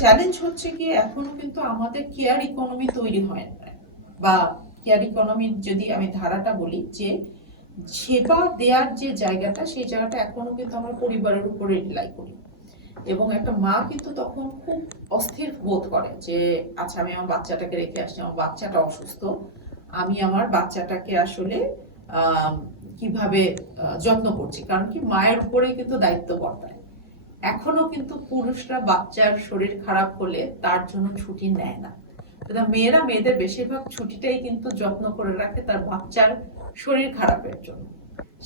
Challenge হচ্ছে কি এখনো কিন্তু আমাদের কেয়ার ইকোনমি তৈরি হয় না, বা কেয়ার ইকোনমির যদি আমি ধারাটা বলি যে সেবা দেওয়ার যে জায়গাটা, সেই জায়গাটা এখনো কিন্তু আমরা পরিবারের উপরে রিলাই করি। এবং একটা মা কিন্তু তখন খুব অস্থির বোধ করে যে আচ্ছা আমি আমার বাচ্চাটাকে রেখে আসছি, আমার বাচ্চাটা অসুস্থ, আমি আমার বাচ্চাটাকে আসলে কিভাবে যত্ন করছি, কারণ কি মায়ের উপরেই কিন্তু দায়িত্ব বর্তায়। এখনো কিন্তু পুরুষরা বাচ্চার শরীর খারাপ হলে তার জন্য ছুটি নেয় না, মেয়েরা মেয়েদের বেশিরভাগ ছুটিটাই কিন্তু যত্ন করে রাখে তার বাচ্চার শরীর খারাপের জন্য।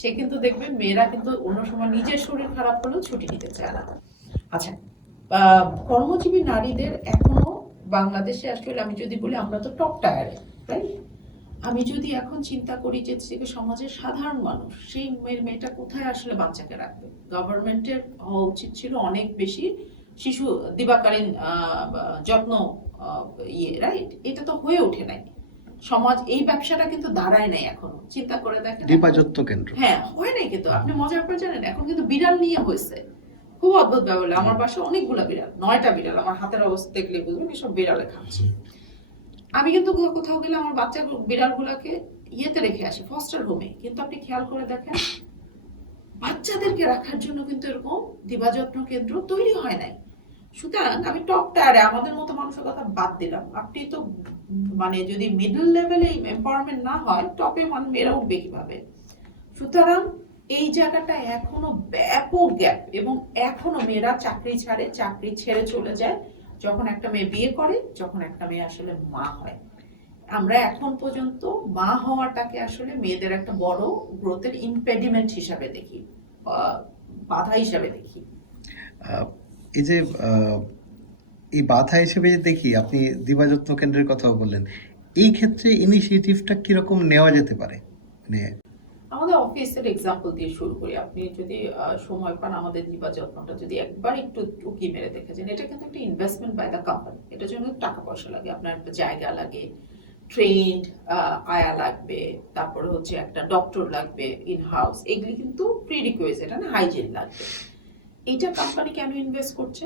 সে কিন্তু দেখবে মেয়েরা কিন্তু অন্য সময় নিজের শরীর খারাপ হলেও ছুটি নিতে চায় না। আচ্ছা, কর্মজীবী নারীদের এখনো বাংলাদেশে আসলে আমি যদি বলি আমরা তো টপ টায়ারে, তাই আমি যদি এখন চিন্তা করি যে সমাজের সাধারণ মানুষ, সেই মেয়েটা কোথায় আসলে বাচ্চাকে রাখবে? গভর্নমেন্টের হওয়া উচিত ছিল অনেক বেশি শিশু দিবাকালীন যত্ন রাইট, এটা তো হয়ে ওঠে নাই। সমাজ এই ব্যবসাটা কিন্তু দাঁড়ায় নাই এখনো, চিন্তা করে দেখেন দিবাযত্ন কেন্দ্র হ্যাঁ হয় নাই। কিন্তু আপনি মজার করে জানেন এখন কিন্তু বিড়াল নিয়ে হয়েছে, খুব অদ্ভুত ব্যাপার। আমার বাসায় অনেকগুলা বিড়াল, 9টা বিড়াল, আমার হাতের অবস্থা দেখলে বুঝবেন এসব বিড়ালে খাচ্ছে। আমি কিন্তু কোথাও গেলে আমার বাচ্চা বিড়ালগুলাকে ইয়েতে রেখে আসি, ফস্টার হোমে, কিন্তু আপনি খেয়াল করে দেখেন বাচ্চাদেরকে রাখার জন্য কিন্তু এরকম দিবাযত্ন কেন্দ্র তৈরি হয় নাই। সুতরাং আমি টপ টায়ারে আমাদের মতো মানুষের কথা বাদ দিলাম, আপনি তো মানে যদি মিডল লেভেলে এম্পাওয়ারমেন্ট না হয় টপে মানে মেয়েরা উঠবে কিভাবে? সুতরাং এই জায়গাটা এখনো ব্যাপক গ্যাপ, এবং এখনো মেয়েরা চাকরি ছেড়ে চলে যায় যখন একটা মেয়ে বিয়ে করে, যখন একটা মেয়ে আসলে মা হয়। আমরা এখন পর্যন্ত মা হওয়াটাকে আসলে মেয়েদের একটা বড় গ্রোথের ইম্পেডিমেন্ট হিসাবে দেখি, বাধা হিসাবে দেখি। এই যে এই বাধা হিসেবে দেখি, আপনি দিবাযত্ন কেন্দ্রের কথা বললেন, এই ক্ষেত্রে ইনিশিয়েটিভটা কিরকম নেওয়া যেতে পারে? মানে আমাদের অফিসের এক্সাম্পল দিয়ে শুরু করি, আপনি যদি সময় পান আমাদের দিবাযত্নটা যদি একবার একটু উকি মেরে দেখেছেন, এটা কিন্তু একটা ইনভেস্টমেন্ট বাই দ্য কোম্পানি। এটার জন্য টাকা পয়সা লাগে, আপনার একটা জায়গা লাগে, ট্রেন্ড আয়া লাগবে, তারপরে হচ্ছে একটা ডক্টর লাগবে ইন হাউস, এগুলি কিন্তু প্রিরিকুইজিট, না হাইজিন লাগবে। এইটা কোম্পানি কেন ইনভেস্ট করছে?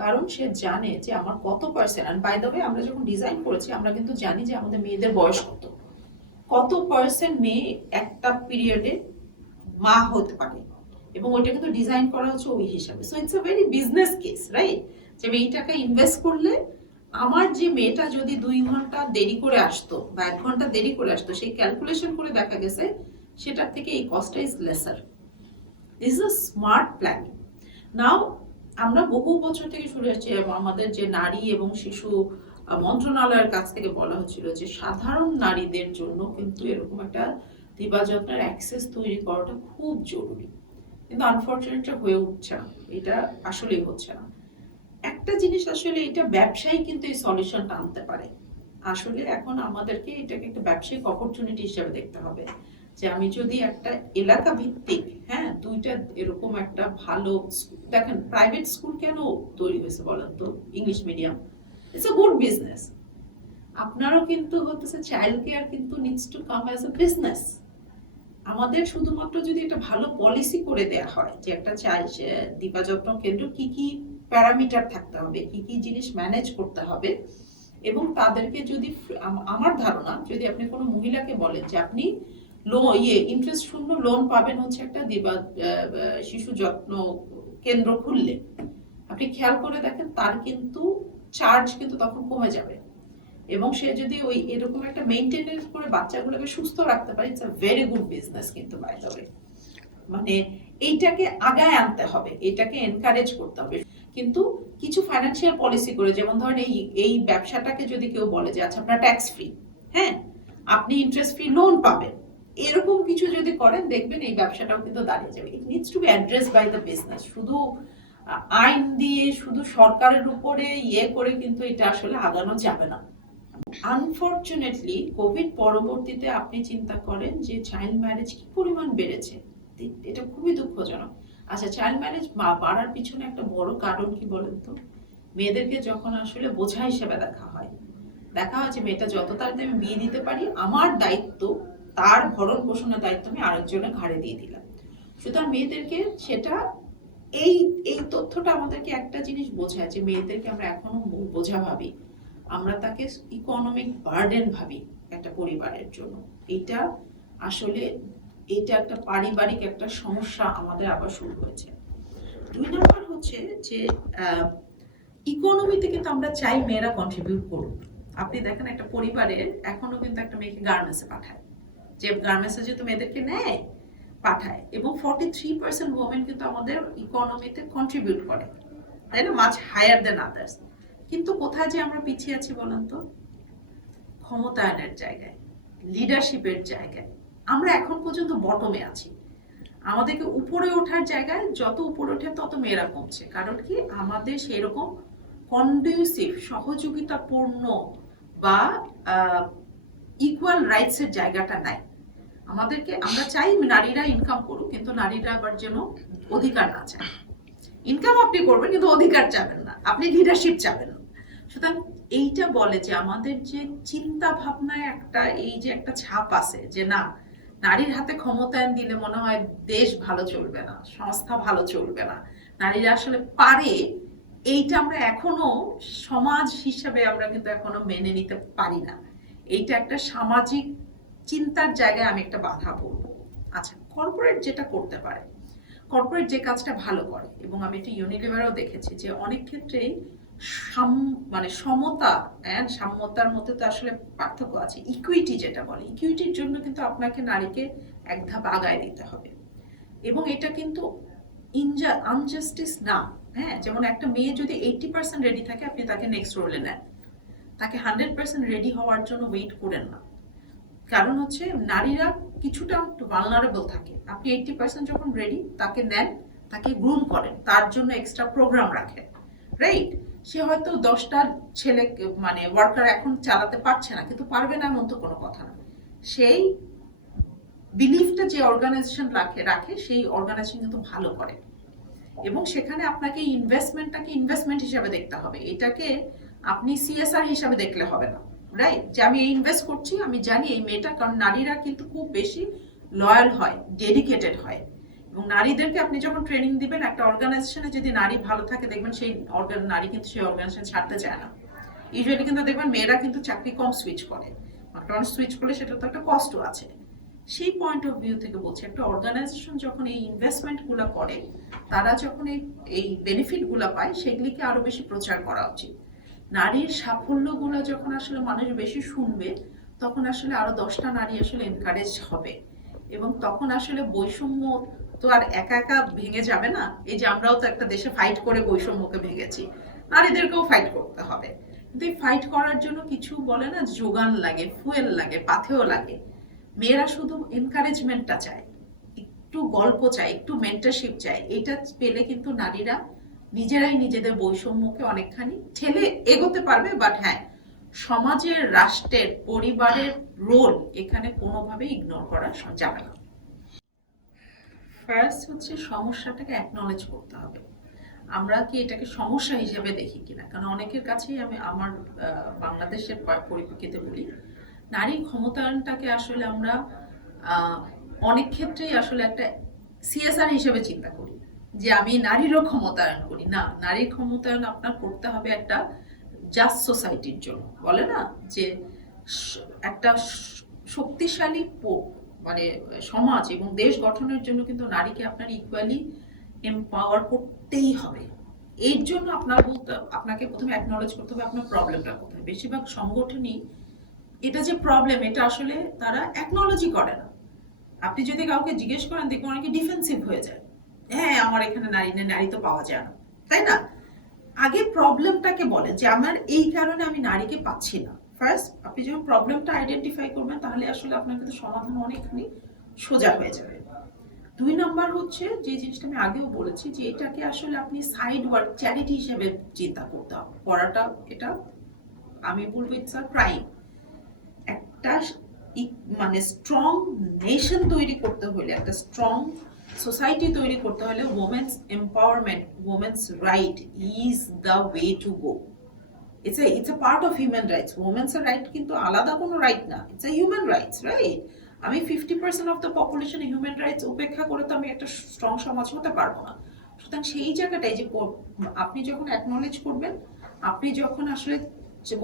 কারণ সে জানে যে আমার কত পার্সেন্ট, আর বাই দ্য ওয়ে আমরা যখন ডিজাইন করেছি আমরা কিন্তু জানি যে আমাদের মেয়েদের বয়স কত পার্সেন্ট মেয়ে একটা পিরিয়ডে মা হতে পারে, এবং ওইটা কিন্তু ডিজাইন করা হচ্ছে ওই হিসাবে। So it's a very business case, right? যে আমি এই টাকা ইনভেস্ট করলে আমার যে মেয়েটা যদি 2 ঘন্টা দেরি করে আসতো বা 1 ঘন্টা দেরি করে আসতো, সেই ক্যালকুলেশন করে দেখা গেছে সেটার থেকে এই কস্টটা is lesser. This is a smart planning. Now আমরা বহু বছর থেকে শুরু হচ্ছে আমাদের যে নারী এবং শিশু মন্ত্রণালয়ের কাছ থেকে বলা হচ্ছিল যে সাধারণ নারীদের জন্য কিন্তু এরকম একটা দিবাযত্নের অ্যাক্সেস তৈরি করাটা খুব জরুরি, কিন্তু আনফরচুনেটলি হয়ে উঠছে না, এটা আসলেই হচ্ছে না। একটা জিনিস আসলে এটা ব্যবসায়ী কিন্তু এই সলিউশনটা আনতে পারে। আসলে এখন আমাদেরকে এটাকে একটা ব্যবসায়িক অপরচুনিটি হিসেবে দেখতে হবে, যে আমি যদি একটা এলাকা ভিত্তিক, হ্যাঁ, 2টা এরকম একটা ভালো দেখেন প্রাইভেট স্কুল কেন তৈরি হয়েছে বলেন তো? English medium, it's a good business. আপনারও কিন্তু হচ্ছে চাইল্ড কেয়ার কিন্তু needs to come as a business. আমাদের শুধুমাত্র যদি একটা ভালো পলিসি করে দেয়া হয় যে একটা দিবাযত্ন কেন্দ্র কি কি প্যারামিটার থাকতে হবে, কি কি জিনিস ম্যানেজ করতে হবে, এবং তাদেরকে যদি আমার ধারণা যদি আপনি কোনো মহিলাকে বলেন যে আপনি ইন্টারেস্ট শূন্য লোন পাবেন হচ্ছে একটা শিশু যত্ন কেন্দ্র খুললে, আপনি খেয়াল করে দেখেন তার কিন্তু চার্জ কিন্তু তখন কমে যাবে, এবং সে যদি ওই এরকম একটা মেইনটেনেন্স করে বাচ্চাগুলোকে সুস্থ রাখতে পারে, it's a very good business. কিন্তু বাই দ্য ওয়ে মানে এইটাকে আগায় আনতে হবে, এটাকে এনকারেজ করতে হবে, কিন্তু কিছু ফাইন্যান্সিয়াল পলিসি করে, যেমন ধরেন এই ব্যবসাটাকে যদি কেউ বলে যে আচ্ছা আপনার ট্যাক্স ফ্রি, হ্যাঁ, আপনি ইন্টারেস্ট ফ্রি লোন পাবেন, এরকম কিছু যদি করেন দেখবেন এই ব্যবসাটাও কিন্তু দাঁড়িয়ে যাবে। It needs to be address by the business. শুধু আইন দিয়ে শুধু সরকারের উপরে করে কিন্তু এটা আসলে আগানো যাবে না। আনফরচুনেটলি কোভিড পরবর্তীতে আপনি চিন্তা করেন যে চাইল্ড ম্যারেজ কি পরিমাণ বেড়েছে, এটা খুবই দুঃখজনক। আচ্ছা, চাইল্ড ম্যারেজ বাড়ার পিছনে একটা বড় কারণ কি বলেন তো? মেয়েদেরকে যখন আসলে বোঝা হিসেবে দেখা হয় যে মেয়েটা যত তাড়াতাড়ি আমি বিয়ে দিতে পারি, আমার দায়িত্ব, তার ভরণ পোষণের দায়িত্ব আমি আরেকজনের ঘাড়ে দিয়ে দিলাম। সুতরাং মেয়েদেরকে সেটা এই এই তথ্যটা আমাদেরকে একটা জিনিস বোঝায় যে মেয়েদেরকে আমরা এখনো মূল বোঝা ভাবি, আমরা তাকে ইকোনমিক বার্ডেন ভাবি একটা পরিবারের জন্য। এটা আসলে এটা একটা পারিবারিক একটা সমস্যা আমাদের আবার শুরু হয়েছে। 2 নাম্বার হচ্ছে যে ইকোনমিতে কিন্তু আমরা চাই মেয়েরা কন্ট্রিবিউট করুক। আপনি দেখেন একটা পরিবারে এখনো কিন্তু একটা মেয়েকে গার্মেন্টসে পাঠায়, যে গার্মেন্টসে যেহেতু মেয়েদেরকে নেয় পাঠায়, এবং 43% ওমেন কিন্তু আমাদের ইকোনমিতে কন্ট্রিবিউট করে, তাই না, মাচ হায়ার দেন আদার্স। কিন্তু কোথায় যে আমরা পিছিয়ে আছি বলেন তো? ক্ষমতায়নের জায়গায়, লিডারশিপের জায়গায় আমরা এখন পর্যন্ত বটমে আছি। আমাদেরকে উপরে ওঠার জায়গায় যত উপরে ওঠে তত মেয়েরা কমছে। কারণ কি? আমাদের সেরকম কন্ডিউসিভ, সহযোগিতাপূর্ণ বা ইকুয়াল রাইটস এর জায়গাটা নাই আমাদেরকে। আমরা চাই নারীরা ইনকাম করুক, কিন্তু নারীরা আবার যেন অধিকার না চায়। ইনকাম আপনি করবেন কিন্তু অধিকার চাবেন না, আপনি লিডারশিপ চাবেন না। সুতরাং এইটা বলে যে আমাদের যে চিন্তা ভাবনায় একটা এই যে একটা ছাপ আছে যে না, নারীর হাতে ক্ষমতায়ন দিলে মনে হয় দেশ ভালো চলবে না, সংস্থা ভালো চলবে না, নারীরা আসলে পারে, এইটা আমরা এখনো সমাজ হিসাবে আমরা কিন্তু এখনো মেনে নিতে পারি না। এইটা একটা সামাজিক চিন্তার জায়গায় আমি একটা বাধা বলবো। আচ্ছা, কর্পোরেট যেটা করতে পারে, কর্পোরেট যে কাজটা ভালো করে, এবং আমি এটা ইউনিলিভারেও দেখেছি যে অনেক ক্ষেত্রেই মানে সমতা এন্ড সাম্যতার মধ্যে তো আসলে পার্থক্য আছে। ইকুইটি যেটা বলে, ইকুইটির জন্য কিন্তু আপনাকে নারীকে এক ধাপ আগায় দিতে হবে, এবং এটা কিন্তু আনজাস্টিস না। হ্যাঁ, যেমন একটা মেয়ে যদি 80% রেডি থাকে, আপনি তাকে নেক্সট রোলে নেন, তাকে 100% রেডি হওয়ার জন্য ওয়েট করেন না। কারণ হচ্ছে নারীরা কিছুটা ভালনারেবল থাকে। আপনি 80% যখন রেডি তাকে নেন, তাকে গ্রুম করেন, তার জন্য এক্সট্রা প্রোগ্রাম রাখেন, রাইট? সে হয়তো 10টা ছেলে মানে ওয়ার্কার এখন চালাতে পারছে না, কিন্তু পারবে না এমন তো কোনো কথা না। সেই বিলিফটা যে অর্গানাইজেশন রাখে সেই অর্গানাইজেশন কিন্তু ভালো করে, এবং সেখানে আপনাকে ইনভেস্টমেন্টটাকে ইনভেস্টমেন্ট হিসাবে দেখতে হবে। এটাকে আপনি সিএসআর হিসাবে দেখলে হবে না, রাইট? যে আমি ইনভেস্ট করছি, আমি জানি এই মেয়েটা, কারণ নারীরা কিন্তু খুব বেশি লয়াল হয়, ডেডিকেটেড হয়, এবং নারীদেরকে আপনি যখন ট্রেনিং দিবেন একটা অর্গানাইজেশনে, যদি নারী ভালো থাকে দেখবেন সেই নারী কিন্তু সেই অর্গানাইজেশন ছাড়তে চায় না। ইউজুয়ালি কিন্তু দেখবেন মেয়েরা কিন্তু চাকরি কম সুইচ করে, কারণ সুইচ করলে সেটা তো একটা কষ্টও আছে। সেই পয়েন্ট অফ ভিউ থেকে বলছি, একটা অর্গানাইজেশন যখন এই ইনভেস্টমেন্টগুলো করে, তারা যখন এই বেনিফিটগুলো পায়, সেগুলিকে আরো বেশি প্রচার করা উচিত। নারীর সাফল্যগুলো যখন আসলে মানুষ বেশি শুনবে, তখন আসলে আরো 10টা নারী আসলে এনকারেজ হবে, এবং তখন আসলে বৈষম্য তো আর একা একা ভেঙে যাবে না। এই যে আমরাও তো একটা দেশে ফাইট করে বৈষম্যকে ভেঙেছি, নারীদেরকেও ফাইট করতে হবে। কিন্তু এই ফাইট করার জন্য কিছু বলে না, যোগান লাগে, ফুয়েল লাগে, পাথেও লাগে। মেয়েরা শুধু এনকারেজমেন্টটা চায়, একটু গল্প চায়, একটু মেন্টরশিপ চায়। এটা পেলে কিন্তু নারীরা নিজেরাই নিজেদের বৈষম্যকে অনেকখানি ঠেলে এগোতে পারবে। বাট হ্যাঁ, সমাজের, রাষ্ট্রের, পরিবারের রোল এখানে কোনোভাবেই ইগনোর করা যাবে না। ফার্স্ট হচ্ছে সমস্যাটাকে অ্যাকনলেজ করতে হবে। আমরা কি এটাকে সমস্যা হিসেবে দেখি কিনা, কারণ অনেকের কাছেই আমি আমার বাংলাদেশের পরিপ্রেক্ষিতে বলি, নারীর ক্ষমতায়নটাকে আসলে আমরা অনেক ক্ষেত্রেই আসলে একটা সিএসআর হিসেবে চিন্তা করি, যে আমি নারীরও ক্ষমতায়ন করি। না, নারীর ক্ষমতায়ন আপনার করতে হবে একটা জাস্ট সোসাইটির জন্য। বলে না যে একটা শক্তিশালী মানে সমাজ এবং দেশ গঠনের জন্য কিন্তু নারীকে আপনার ইকুয়ালি এম্পাওয়ার করতেই হবে। এর জন্য আপনাকে প্রথমে অ্যাকনলেজ করতে হবে আপনার প্রবলেমটা কোথায়। বেশিরভাগ সংগঠনই এটা যে প্রবলেম, এটা আসলে তারা অ্যাকনলেজই করে না। আপনি যদি কাউকে জিজ্ঞেস করেন, দেখবেন অনেকে ডিফেন্সিভ হয়ে যায়, হ্যাঁ আমার এখানে নারী নেই, নারী তো পাওয়া যায় না, তাই না? আগে প্রবলেমটাকে বলে যে আমার এই কারণে আমি নারীকে পাচ্ছি না। ফার্স্ট আপনি যখন প্রবলেমটা আইডেন্টিফাই করবেন, তাহলে আসলে আপনার কিন্তু সমাধান অনেকখানি সোজা হয়ে যাবে। 2 নাম্বার হচ্ছে যে জিনিসটা আমি আগেও বলেছি, যে এটাকে আসলে আপনি সাইড ওয়ার্ক, চ্যারিটি হিসেবে চিন্তা করতে হবে। করাটা এটা আমি বলবো ইটস আ ক্রাইম। একটা মানে স্ট্রং নেশন তৈরি করতে হলে, একটা স্ট্রং সোসাইটি তৈরি করতে হলে, women's empowerment, women's right is the way to go. It's a part of human rights. Women's এর রাইট কিন্তু আলাদা কোনো রাইট না, it's a human rights, right? আমি 50% of the population human rights উপেক্ষা করে তো আমি একটা স্ট্রং সমাজ হতে পারবো না। সুতরাং সেই জায়গাটাই যে আপনি যখন অ্যাকনলেজ করবেন, আপনি যখন আসলে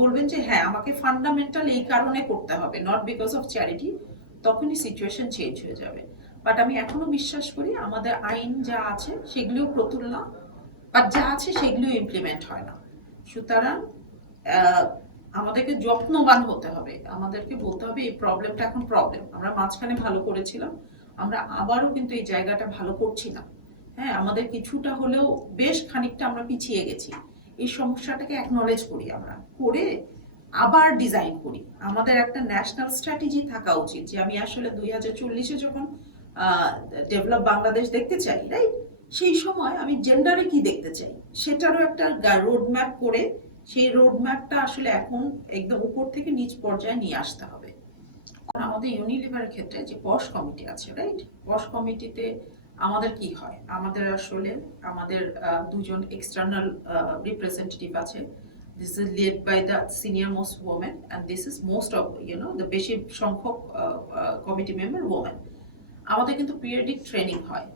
বলবেন যে হ্যাঁ আমাকে ফান্ডামেন্টাল এই কারণে করতে হবে, নট বিকজ অফ চ্যারিটি, তখনই সিচুয়েশন চেঞ্জ হয়ে যাবে। বাট আমি এখনো বিশ্বাস করি আমাদের আইন যা আছে সেগুলিও প্রতুল না, বাট যা আছে সেগুলিও ইমপ্লিমেন্ট হয় না। সুতরাং আমাদেরকে যত্নবান হতে হবে, আমাদেরকে বলতে হবে এই প্রবলেমটা এখন প্রবলেম, আমরা মাঝখানে ভালো করেছিলাম, আমরা আবারও কিন্তু এই জায়গাটা ভালো করছি না। হ্যাঁ, আমাদের কিছুটা হলেও বেশ খানিকটা আমরা পিছিয়ে গেছি, এই সমস্যাটাকে অ্যাকনলেজ করি, আমরা করে আবার ডিজাইন করি। আমাদের একটা ন্যাশনাল স্ট্র্যাটেজি থাকা উচিত যে আমি আসলে 2040-এ যখন ডেভেলপ বাংলাদেশ দেখতে চাই, রাইট, সেই সময় আমি জেন্ডারে কি দেখতে চাই সেটারও একটা রোড ম্যাপ করে সেই রোড ম্যাপটা আসলে এখন একদম উপর থেকে নিচ পর্যায়ে নিয়ে আসতে হবে। আমাদের ইউনিলিভারের ক্ষেত্রে যে পশ কমিটি আছে, রাইট, পশ কমিটিতে আমাদের কি হয়, আমাদের আসলে আমাদের দুজন এক্সটার্নাল রিপ্রেজেন্টেটিভ আছে। This is led by the senior most women and this is most of the বেশি সংখ্যক কমিটি মেম্বার women। আমাদের কিন্তু পিরিয়ডিক ট্রেনিং হয়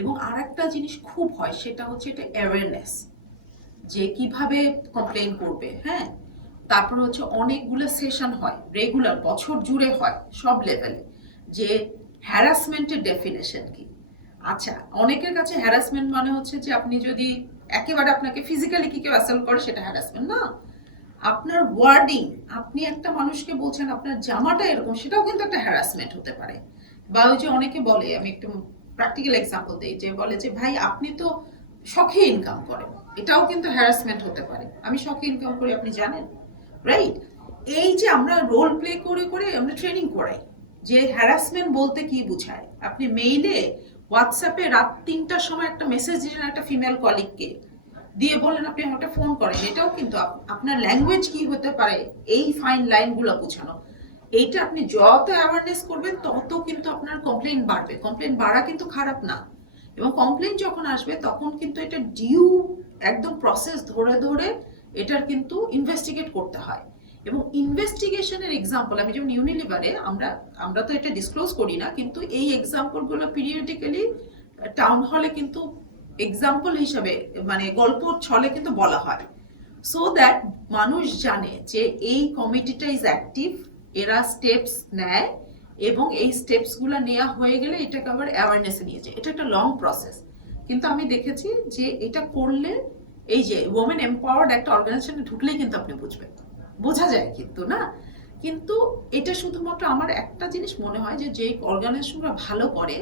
এবং আরেকটা জিনিস খুব হয় সেটা হচ্ছে এটা অ্যাওয়ারনেস, যে কিভাবে কমপ্লেইন করবে। হ্যাঁ, তারপর হচ্ছে অনেকগুলো সেশন হয় রেগুলার, বছর জুড়ে হয় সব লেভেলে, যে হ্যারাসমেন্টের ডেফিনেশন কি। আচ্ছা, অনেকের কাছে হ্যারাসমেন্ট মানে হচ্ছে যে আপনি যদি একেবারে আপনাকে ফিজিক্যালি কি কেউ অ্যাসল্ট করে সেটা হ্যারাসমেন্ট না, আপনার ওয়ার্ডিং, আপনি একটা মানুষকে বলছেন আপনার জামাটা এরকম, সেটাও কিন্তু একটা হ্যারাসমেন্ট হতে পারে। বা ওই যে অনেকে বলে, আমি একটু প্র্যাকটিক্যাল এক্সাম্পল দিই, যে বলে যে ভাই আপনি তো শখে ইনকাম করেন, এটাও কিন্তু হ্যারাসমেন্ট হতে পারে। আমি শখে ইনকাম করি আপনি জানেন, রাইট। এই যে আমরা রোল প্লে করে করে আমরা ট্রেনিং করাই যে হ্যারাসমেন্ট বলতে কি বোঝায়। আপনি মেইলে হোয়াটসঅ্যাপে রাত 3টার সময় একটা মেসেজ দিলেন একটা ফিমেল কলিগকে, দিয়ে বললেন আপনি আমাকে ফোন করেন, এটাও কিন্তু আপনার ল্যাঙ্গুয়েজ কি হতে পারে এই ফাইন লাইনগুলো বোঝানো। এইটা আপনি যত অ্যাওয়ারনেস করবেন তত কিন্তু আপনার কমপ্লেইন বাড়বে। কমপ্লেইন বাড়া কিন্তু খারাপ না, এবং কমপ্লেইন যখন আসবে তখন কিন্তু এটা ডিউ একদম প্রসেস ধরে ধরে এটার কিন্তু ইনভেস্টিগেট করতে হয়। এবং ইনভেস্টিগেশনের এক্সাম্পল আমি যেমন ইউনিলিভারে আমরা তো এটা ডিসক্লোজ করি না, কিন্তু এই এক্সাম্পলগুলো পিরিয়ডিক্যালি টাউন হলে কিন্তু এক্সাম্পল হিসাবে মানে গল্প ছলে কিন্তু বলা হয়, সো দ্যাট মানুষ জানে যে এই কমিটিটা ইজ অ্যাক্টিভ, এরা স্টেপস নেয় এবং এই স্টেপসগুলো নেওয়া হয়ে গেলে এটাকে আবার অ্যাওয়ারনেসে নিয়ে যায়। এটা একটা লং প্রসেস, কিন্তু আমি দেখেছি যে এটা করলে এই যে ওমেন এম্পাওয়ার্ড একটা অর্গানাইজেশনে ঢুকলেই কিন্তু আপনি বুঝবেন, বোঝা যায় কিন্তু না। কিন্তু এটা শুধুমাত্র আমার একটা জিনিস মনে হয় যে যেই অর্গানাইজেশনগুলো ভালো করে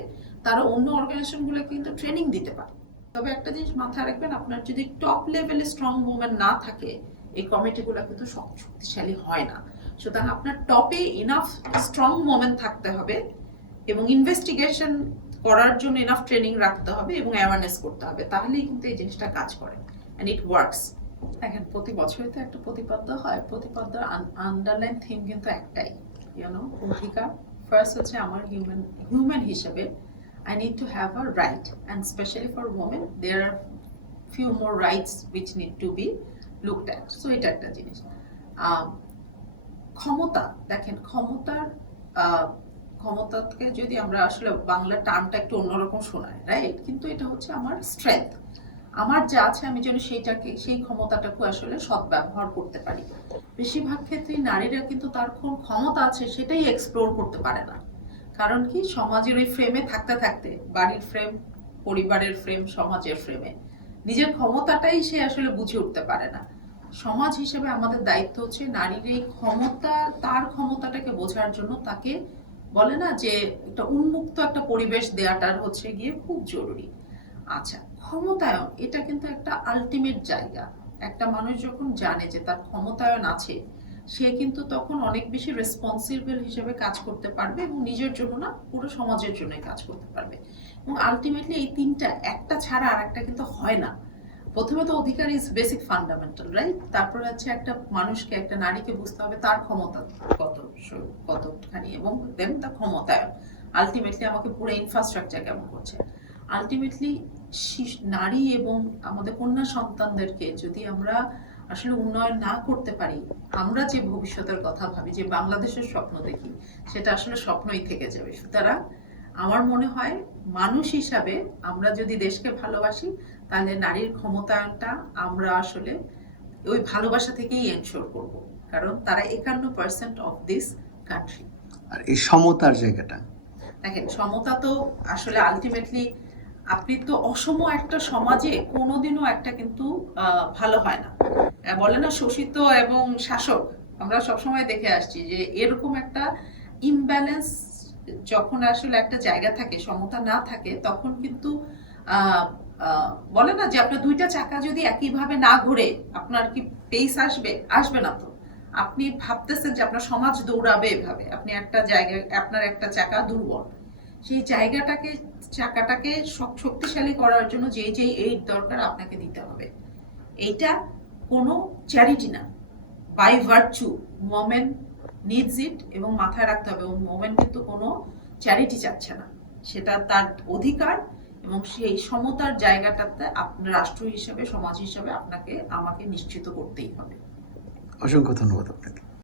তারা অন্য অর্গানাইজেশনগুলো কিন্তু ট্রেনিং দিতে পারে। তবে একটা জিনিস মাথায় রাখবেন, আপনার যদি টপ লেভেলে স্ট্রং ওমেন না থাকে এই কমিটিগুলো কিন্তু শক্তিশালী হয় না। সুতরাং আপনার টপে ইনাফ স্ট্রং ওমেন থাকতে হবে এবং ইনভেস্টিগেশন করার জন্য ইনাফ ট্রেনিং রাখতে হবে এবং অ্যাওয়ারনেস করতে হবে, তাহলেই কিন্তু এই জিনিসটা কাজ করে অ্যান্ড ইট ওয়ার্কস। দেখেন, প্রতি বছরই তো একটা প্রতিপাদ্য হয়, প্রতিপাদ্যর আন্ডারলাইন থিম কিন্তু একটাই, অধিকার। ফার্স্ট হচ্ছে আমার হিউম্যান হিসেবে I need to have a right, and especially for women there are few more rights which need to be looked at. So এটা একটা জিনিস। ক্ষমতা, দেখেন ক্ষমতাকে যদি আমরা আসলে বাংলা টার্মটা একটু অন্যরকম শোনায়, রাইট, কিন্তু এটা হচ্ছে আমার স্ট্রেংথ, আমার যা আছে আমি যেন সেই ক্ষমতাটাকে আসলে সদ্ব্যবহার করতে পারি। বেশিরভাগ ক্ষেত্রে নারীরা কিন্তু তার কোন ক্ষমতা আছে সেটাই এক্সপ্লোর করতে পারে না। কারণ কি, সমাজের ওই ফ্রেমে থাকতে থাকতে, বাড়ির ফ্রেম, পরিবারের ফ্রেম, সমাজের ফ্রেমে নিজের ক্ষমতাটাই সে আসলে বুঝে উঠতে পারে না। সমাজ হিসেবে আমাদের দায়িত্ব হচ্ছে নারীর এই ক্ষমতা, তার ক্ষমতাটাকে বোঝার জন্য তাকে বলে না যে একটা উন্মুক্ত একটা পরিবেশ দেওয়াটার হচ্ছে গিয়ে খুব জরুরি। আচ্ছা, ক্ষমতায়ন এটা কিন্তু একটা আলটিমেট জায়গা। একটা মানুষ যখন জানে যে তার ক্ষমতায়ন আছে, সে কিন্তু তখন অনেক বেশি রেসপন্সিবল হিসেবে কাজ করতে পারবে এবং নিজের জন্য না, পুরো সমাজের জন্যই কাজ করতে পারবে। এবং আলটিমেটলি এই তিনটা, একটা ছাড়া আর একটা কিন্তু হয় না। প্রথমে তো অধিকার ইজ বেসিক ফান্ডামেন্টাল, রাইট, তারপর হচ্ছে একটা মানুষকে, একটা নারীকে বুঝতে হবে তার ক্ষমতা কতখানি, এবং দেন তার ক্ষমতায়ন আলটিমেটলি আমাকে পুরো ইনফ্রাস্ট্রাকচার কেমন করছে। আলটিমেটলি নারী এবং আমাদের কন্যা সন্তানদেরকে যদি আমরা আসলে উন্নয়ন না করতে পারি, আমরা যে ভবিষ্যতের কথা ভাবি, যে বাংলাদেশের স্বপ্ন দেখি, সেটা আসলে স্বপ্নই থেকে যাবে। সুতরাং আমার মনে হয় মানুষ হিসাবে আমরা যদি দেশকে ভালোবাসি তাহলে নারীর ক্ষমতায়নটা আমরা আসলে ওই ভালোবাসা থেকেই এনশোর করব, কারণ তারা 51% অফ দিস কান্ট্রি। আর এই সমতার জায়গাটা, দেখেন, সমতা তো আসলে আলটিমেটলি আপনি তো অসম একটা সমাজে কোনোদিনও একটা কিন্তু ভালো হয় না। বলে না শোষিত এবং শাসক, আমরা সবসময় দেখে আসছি যে এরকম একটা ইমব্যালেন্স যখন আসলে একটা জায়গা থাকে, সমতা না থাকে, তখন কিন্তু বলে না যে আপনার দুইটা চাকা যদি একইভাবে না ঘোরে আপনার কি পেস আসবে? আসবে না তো। আপনি ভাবতেছেন যে আপনার সমাজ দৌড়াবে এভাবে, আপনি একটা জায়গায় আপনার একটা চাকা দুর্বল, সেই জায়গাটাকে চাকাটাকে শক্তিশালী করার জন্য যে যে এইড দরকার আপনাকে দিতে হবে। এইটা কোনো চ্যারিটি না, বাই ভার্চু ওমেন নিডস ইট, এবং মাথায় রাখতে হবে ওমেন কিন্তু কোনো চ্যারিটি চাচ্ছে না, সেটা তার অধিকার, এবং সেই সমতার জায়গাটাতে আপনার রাষ্ট্র হিসেবে, সমাজ হিসেবে আপনাকে আমাকে নিশ্চিত করতেই হবে। অসংখ্য ধন্যবাদ আপনাকে।